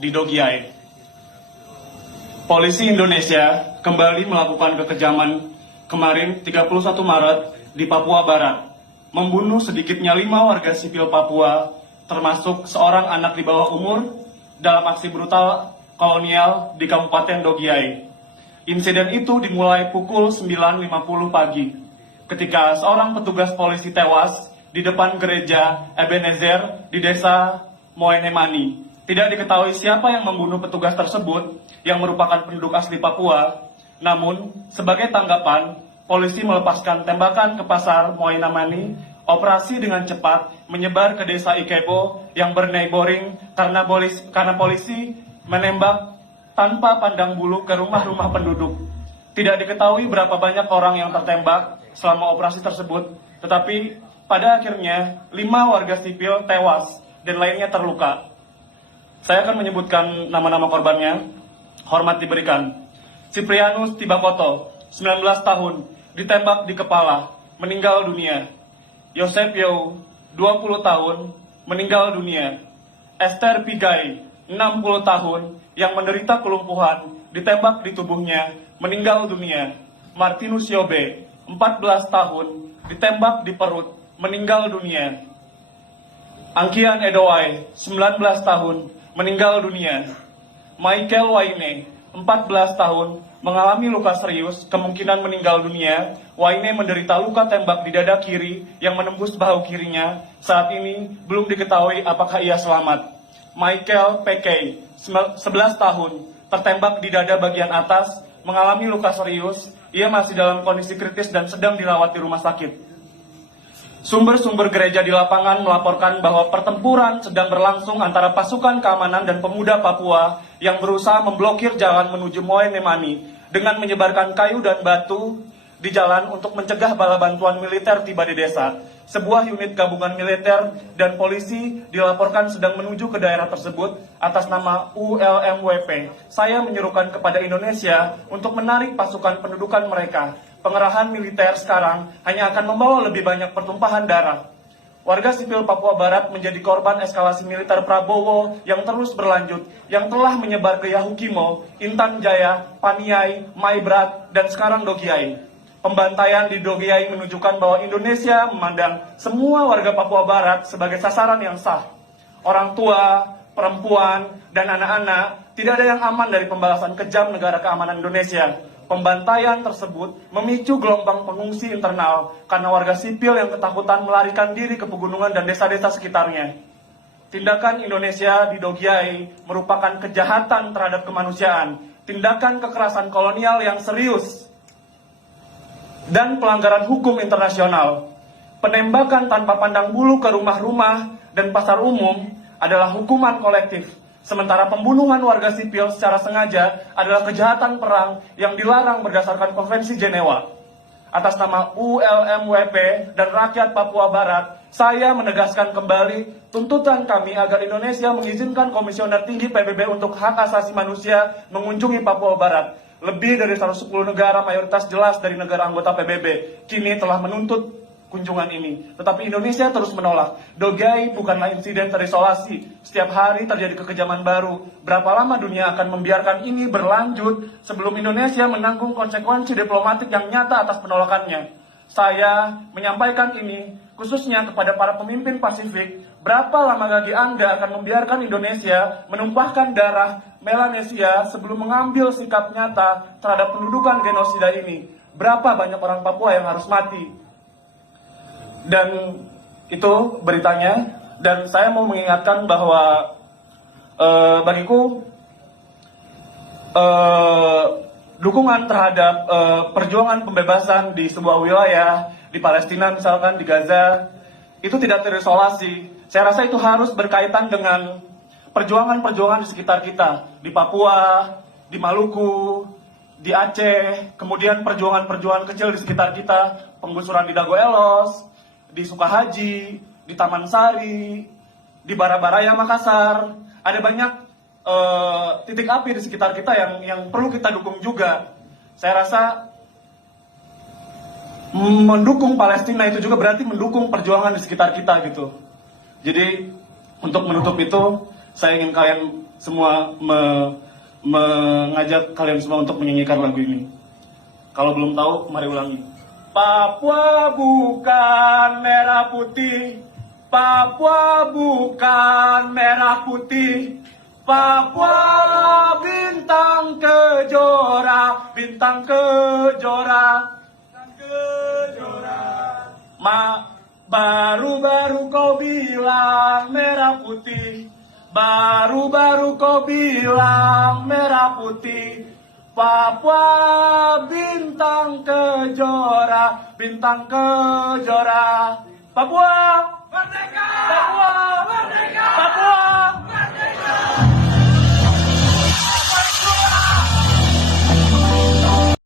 di Dogiai. Polisi Indonesia kembali melakukan kekejaman kemarin 31 Maret di Papua Barat, membunuh sedikitnya 5 warga sipil Papua, termasuk seorang anak di bawah umur dalam aksi brutal kolonial di Kabupaten Dogiai. Insiden itu dimulai pukul 9.50 pagi, ketika seorang petugas polisi tewas di depan gereja Ebenezer di desa Moenemani. Tidak diketahui siapa yang membunuh petugas tersebut yang merupakan penduduk asli Papua. Namun, sebagai tanggapan, polisi melepaskan tembakan ke pasar Moenemani. Operasi dengan cepat menyebar ke desa Ikebo yang berneighboring karena polisi menembak tanpa pandang bulu ke rumah-rumah penduduk. Tidak diketahui berapa banyak orang yang tertembak selama operasi tersebut, tetapi pada akhirnya 5 warga sipil tewas dan lainnya terluka. Saya akan menyebutkan nama-nama korbannya. Hormat diberikan. Ciprianus Tibakoto, 19 tahun, ditembak di kepala, meninggal dunia. Yosepio, 20 tahun, meninggal dunia. Esther Pigai, 60 tahun, yang menderita kelumpuhan, ditembak di tubuhnya, meninggal dunia. Martinus Yobe, 14 tahun, ditembak di perut, meninggal dunia. Angkian Edowai, 19 tahun, meninggal dunia. Michael Waine, 14 tahun, mengalami luka serius, kemungkinan meninggal dunia. Waine menderita luka tembak di dada kiri yang menembus bahu kirinya. Saat ini belum diketahui apakah ia selamat. Michael Pekey, 11 tahun, tertembak di dada bagian atas, mengalami luka serius. Ia masih dalam kondisi kritis dan sedang dirawat di rumah sakit. Sumber-sumber gereja di lapangan melaporkan bahwa pertempuran sedang berlangsung antara pasukan keamanan dan pemuda Papua yang berusaha memblokir jalan menuju Moenemani dengan menyebarkan kayu dan batu di jalan untuk mencegah bala bantuan militer tiba di desa. Sebuah unit gabungan militer dan polisi dilaporkan sedang menuju ke daerah tersebut atas nama ULMWP. Saya menyerukan kepada Indonesia untuk menarik pasukan pendudukan mereka. Pengerahan militer sekarang hanya akan membawa lebih banyak pertumpahan darah. Warga sipil Papua Barat menjadi korban eskalasi militer Prabowo yang terus berlanjut, yang telah menyebar ke Yahukimo, Intan Jaya, Paniai, Maibrat, dan sekarang Dogiai. Pembantaian di Dogiai menunjukkan bahwa Indonesia memandang semua warga Papua Barat sebagai sasaran yang sah. Orang tua, perempuan, dan anak-anak tidak ada yang aman dari pembalasan kejam negara keamanan Indonesia. Pembantaian tersebut memicu gelombang pengungsi internal karena warga sipil yang ketakutan melarikan diri ke pegunungan dan desa-desa sekitarnya. Tindakan Indonesia di Dogiai merupakan kejahatan terhadap kemanusiaan, tindakan kekerasan kolonial yang serius, dan pelanggaran hukum internasional. Penembakan tanpa pandang bulu ke rumah-rumah dan pasar umum adalah hukuman kolektif. Sementara pembunuhan warga sipil secara sengaja adalah kejahatan perang yang dilarang berdasarkan Konvensi Jenewa. Atas nama ULMWP dan rakyat Papua Barat, saya menegaskan kembali tuntutan kami agar Indonesia mengizinkan Komisioner Tinggi PBB untuk Hak Asasi Manusia mengunjungi Papua Barat. Lebih dari 110 negara mayoritas jelas dari negara anggota PBB kini telah menuntut kunjungan ini. Tetapi Indonesia terus menolak. Dogiai bukanlah insiden terisolasi. Setiap hari terjadi kekejaman baru. Berapa lama dunia akan membiarkan ini berlanjut sebelum Indonesia menanggung konsekuensi diplomatik yang nyata atas penolakannya? Saya menyampaikan ini khususnya kepada para pemimpin Pasifik. Berapa lama lagi Anda akan membiarkan Indonesia menumpahkan darah Melanesia sebelum mengambil sikap nyata terhadap pendudukan genosida ini? Berapa banyak orang Papua yang harus mati? Dan itu beritanya. Dan saya mau mengingatkan bahwa bagiku dukungan terhadap perjuangan pembebasan di sebuah wilayah di Palestina, misalkan di Gaza, itu tidak terisolasi. Saya rasa itu harus berkaitan dengan perjuangan-perjuangan di sekitar kita, di Papua, di Maluku, di Aceh, kemudian perjuangan-perjuangan kecil di sekitar kita, penggusuran di Dago Elos, di Sukahaji, di Taman Sari, di Barabaraya Makassar. Ada banyak titik api di sekitar kita yang perlu kita dukung juga. Saya rasa mendukung Palestina itu juga berarti mendukung perjuangan di sekitar kita gitu. Jadi untuk menutup itu, Saya ingin kalian semua mengajak kalian semua untuk menyanyikan lagu ini. Kalau belum tahu, mari ulangi. Papua bukan merah putih, Papua bukan merah putih, Papua bintang kejora, bintang kejora, bintang kejora. Baru-baru kau bilang merah putih, baru-baru kau bilang merah putih, Papua bintang kejora, bintang kejora, Papua merdeka, Papua